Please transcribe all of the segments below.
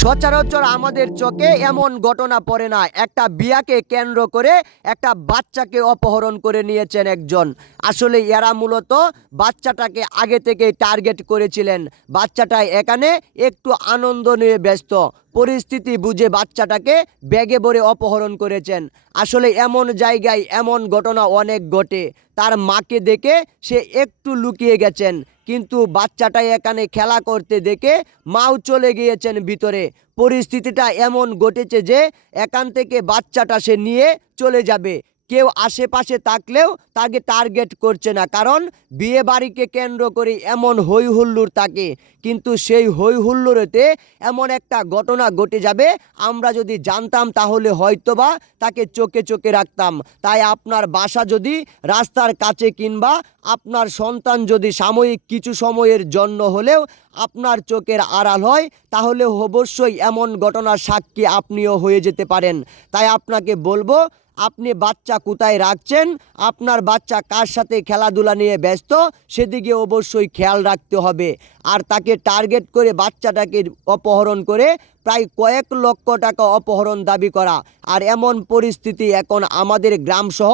সচরাচর আমাদের চোখে এমন ঘটনা পড়ে না। একটা বিয়াকে কেন্দ্র করে একটা বাচ্চাকে অপহরণ করে নিয়েছেন একজন। আসলে এরা মূলত বাচ্চাটাকে আগে থেকে টার্গেট করেছিলেন। বাচ্চাটা এখানে একটু আনন্দ নিয়ে ব্যস্ত। পরিস্থিতি বুঝে বাচ্চাটাকে ব্যাগে ভরে অপহরণ করেছেন। আসলে এমন জায়গায় এমন ঘটনা অনেক ঘটে। তার মাকে দেখে সে একটু লুকিয়ে গেছেন। কিন্তু বাচ্চাটা এখানে খেলা করতে দেখে মাও চলে গিয়েছেন ভিতরে। পরিস্থিতিটা এমন ঘটেছে যে এখান থেকে বাচ্চাটা সে নিয়ে চলে যাবে। কেউ আশেপাশে থাকলেও তাকে টার্গেট করছে না, কারণ বিয়ে বাড়িকে কেন্দ্র করে এমন হই হুল্লোড় তাকে কিন্তু সেই হই হুল্লোড়েতে এমন একটা ঘটনা ঘটে যাবে, আমরা যদি জানতাম তাহলে হয়তোবা তাকে চোখে চোখে রাখতাম। তাই আপনার বাসা যদি রাস্তার কাছে কিংবা আপনার সন্তান যদি সাময়িক কিছু সময়ের জন্য হলেও আপনার চোখের আড়াল হয়, তাহলে অবশ্যই এমন ঘটনার সাক্ষী আপনিও হয়ে যেতে পারেন। তাই আপনাকে বলব, আপনি বাচ্চা কোথায় রাখছেন, আপনার বাচ্চা কার সাথে খেলাধুলা নিয়ে ব্যস্ত, সেদিকে অবশ্যই খেয়াল রাখতে হবে। আর তাকে টার্গেট করে বাচ্চাটাকে অপহরণ করে প্রায় কয়েক লক্ষ টাকা অপহরণ দাবি করা। আর এমন পরিস্থিতি এখন আমাদের গ্রামসহ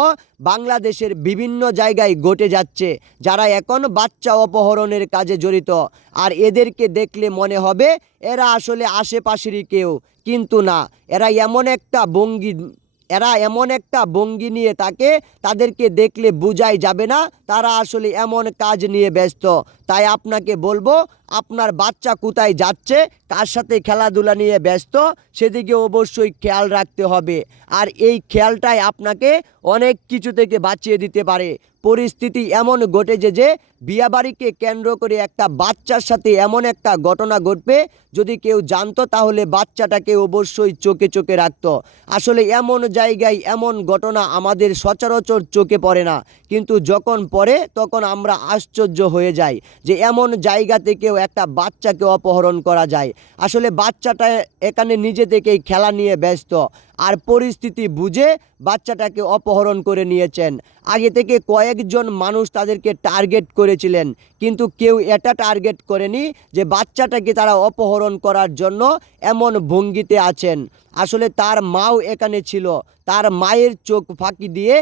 বাংলাদেশের বিভিন্ন জায়গায় ঘটে যাচ্ছে, যারা এখন বাচ্চা অপহরণের কাজে জড়িত। আর এদেরকে দেখলে মনে হবে, এরা আসলে আশেপাশেরই কেউ, কিন্তু না, এরা এমন একটা ভঙ্গি এরা এমন একটা ভঙ্গি নিয়ে তাকে, তাদেরকে দেখলে বোঝাই যাবে না, তারা আসলে এমন কাজ নিয়ে ব্যস্ত। তাই আপনাকে বলব, আপনার বাচ্চা কোথায় যাচ্ছে কার সাথে খেলাধুলা নিয়ে ব্যস্ত, সেদিকে অবশ্যই খেয়াল রাখতে হবে। আর এই খেয়ালটাই আপনাকে অনেক কিছু থেকে বাঁচিয়ে দিতে পারে। পরিস্থিতি এমন ঘটেছে যে, বিয়াবাড়িকে কেন্দ্র করে একটা বাচ্চার সাথে এমন একটা ঘটনা ঘটবে, যদি কেউ জানতো তাহলে বাচ্চাটাকে অবশ্যই চোখে চোখে রাখতো। আসলে এমন জায়গায় এমন ঘটনা আমাদের সচরাচর চোখে পড়ে না। কিন্তু যখন পড়ে, তখন আমরা আশ্চর্য হয়ে যাই যে, এমন জায়গা থেকেও একটা বাচ্চাকে অপহরণ করা যায়। আসলে বাচ্চাটা এখানে নিজে থেকেই খেলা নিয়ে ব্যস্ত। আর পরিস্থিতি বুঝে বাচ্চাটাকে অপহরণ করে নিয়েছেন। আগে থেকে কয়েকজন মানুষ তাদেরকে টার্গেট করেছিলেন। কিন্তু কেউ এটা টার্গেট করেনি যে বাচ্চাটাকে তারা অপহরণ করার জন্য এমন ভঙ্গিতে আছেন। আসলে তার মাও এখানে ছিল। তার মায়ের চোখ ফাঁকি দিয়ে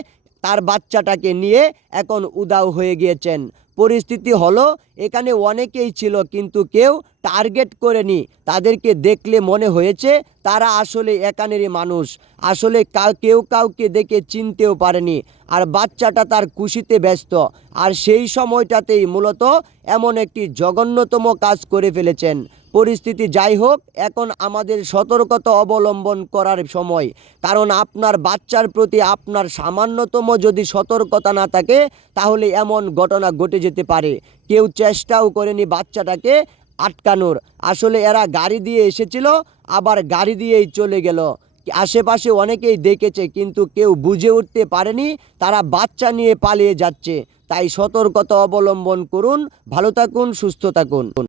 তার বাচ্চাটাকে নিয়ে এখন উদাও হয়ে গিয়েছেন। পরিস্থিতি হলো, এখানে অনেকেই ছিল কিন্তু কেউ টার্গেট করেনি তাদেরকে দেখলে মনে হয়েছে তারা আসলে একানেরই মানুষ। আসলে কাউ, কেউ কাউকে দেখে চিনতেও পারেনি। আর বাচ্চাটা তার খুশিতে ব্যস্ত। আর সেই সময়টাতেই মূলত এমন একটি জঘন্যতম কাজ করে ফেলেছেন। পরিস্থিতি যাই হোক, এখন আমাদের সতর্কতা অবলম্বন করার সময়। কারণ আপনার বাচ্চার প্রতি আপনার সামান্যতম যদি সতর্কতা না থাকে, তাহলে এমন ঘটনা ঘটে যেতে পারে। কেউ চেষ্টাও করেনি বাচ্চাটাকে আটকানোর। আসলে এরা গাড়ি দিয়ে এসেছিল, আবার গাড়ি দিয়েই চলে গেল। আশেপাশে অনেকেই দেখেছে, কিন্তু কেউ বুঝে উঠতে পারেনি, তারা বাচ্চা নিয়ে পালিয়ে যাচ্ছে। তাই সতর্কতা অবলম্বন করুন, ভালো থাকুন, সুস্থ থাকুন।